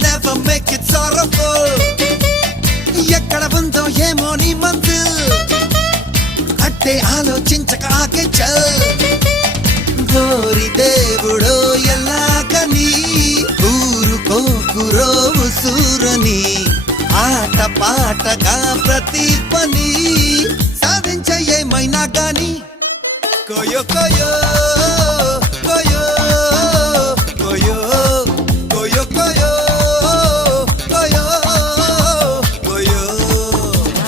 Never make it sorrowful. ఎక్కడ ఉందో ఏమో నీ మంజిల్ అట్టే ఆలోచించక ఆగే చల్ గోరి దేవుడో ఎలాగని ఊరుకోకురో ఉసూరని ఆట పాటగా ప్రతి పని సాధించ ఏమైనా గాని కోయో కోయో